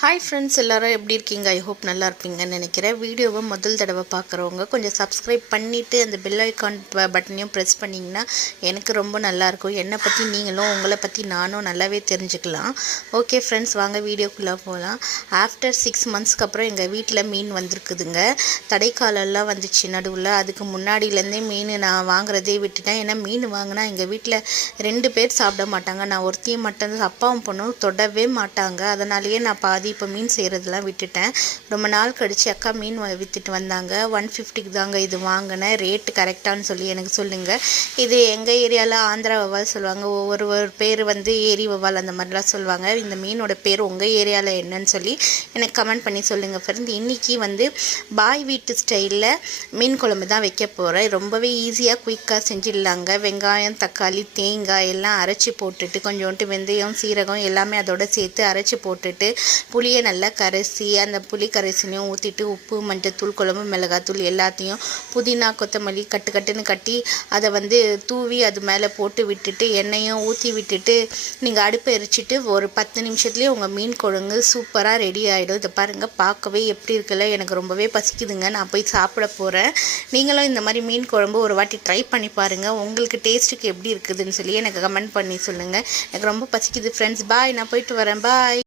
Hi friends, எல்லோரும் எப்படி இருக்கீங்க? ஐ ஹோப் நல்லா இருப்பீங்கன்னு நினைக்கிறேன். வீடியோவை முதல் தடவை பார்க்குறவங்க கொஞ்சம் சப்ஸ்கிரைப் பண்ணிவிட்டு அந்த பெல் ஐக்கான் பட்டனையும் ப்ரெஸ் பண்ணிங்கன்னா எனக்கு ரொம்ப நல்லாயிருக்கும். என்னை பற்றி நீங்களும் உங்களை பற்றி நானும் நல்லாவே தெரிஞ்சுக்கலாம். ஓகே ஃப்ரெண்ட்ஸ், வாங்க வீடியோக்குள்ளே போகலாம். ஆஃப்டர் 6 monthsக்கு அப்புறம் எங்கள் வீட்டில் மீன் வந்திருக்குதுங்க. தடைக்காலெல்லாம் வந்துச்சு நடுவில். அதுக்கு முன்னாடியிலேருந்தே மீன் நான் வாங்குறதே விட்டுட்டேன். ஏன்னா மீன் வாங்கினா எங்கள் வீட்டில் 2 பேர் சாப்பிட மாட்டாங்க. நான் ஒருத்தையும் மட்டும் அப்பாவும் பொண்ணும் தொடவே மாட்டாங்க. அதனாலேயே நான் பாதி இப்போ மீன் செய்கிறதெல்லாம் விட்டுட்டேன். ரொம்ப நாள் கழித்து அக்கா மீன் விற்றுட்டு வந்தாங்க. 150க்கு தாங்க இது வாங்கினேன். ரேட்டு கரெக்டானு சொல்லி எனக்கு சொல்லுங்கள். இது எங்கள் ஏரியாவில் ஆந்திரா வவால் சொல்லுவாங்க. ஒவ்வொரு பேர் வந்து ஏரி வவால் அந்த மாதிரிலாம் சொல்லுவாங்க. இந்த மீனோட பேர் உங்கள் ஏரியாவில் என்னன்னு சொல்லி எனக்கு கமெண்ட் பண்ணி சொல்லுங்கள் ஃப்ரெண்ட். இன்றைக்கி வந்து பாய் வீட்டு ஸ்டைலில் மீன் குழம்பு தான் வைக்க போகிறேன். ரொம்பவே ஈஸியாக குயிக்காக செஞ்சிடலாங்க. வெங்காயம், தக்காளி, தேங்காய் எல்லாம் அரைச்சி போட்டுட்டு கொஞ்சோண்டு வெந்தயம், சீரகம் எல்லாமே அதோட சேர்த்து அரைச்சி போட்டுட்டு புளியை நல்லா கரைச்சி அந்த புளி கரைசனையும் ஊற்றிட்டு உப்பு, மஞ்சத்தூள், குழம்பு மிளகாத்தூள் எல்லாத்தையும் புதினா, கொத்தமல்லி கட்டுன்னு கட்டி அதை வந்து தூவி அது மேலே போட்டு விட்டுட்டு எண்ணெயும் ஊற்றி விட்டுட்டு நீங்கள் அடுப்பை எரிச்சிட்டு ஒரு 10 நிமிஷத்துலேயே உங்கள் மீன் குழம்பு சூப்பராக ரெடி ஆகிடும். இதை பாருங்கள், பார்க்கவே எப்படி இருக்குல்ல. எனக்கு ரொம்பவே பசிக்குதுங்க. நான் போய் சாப்பிட போகிறேன். நீங்களும் இந்த மாதிரி மீன் குழம்பு ஒரு வாட்டி ட்ரை பண்ணி பாருங்கள். உங்களுக்கு டேஸ்ட்டுக்கு எப்படி இருக்குதுன்னு சொல்லி எனக்கு கமெண்ட் பண்ணி சொல்லுங்கள். எனக்கு ரொம்ப பசிக்குது ஃப்ரெண்ட்ஸ். பாய், நான் போயிட்டு வரேன். பாய்.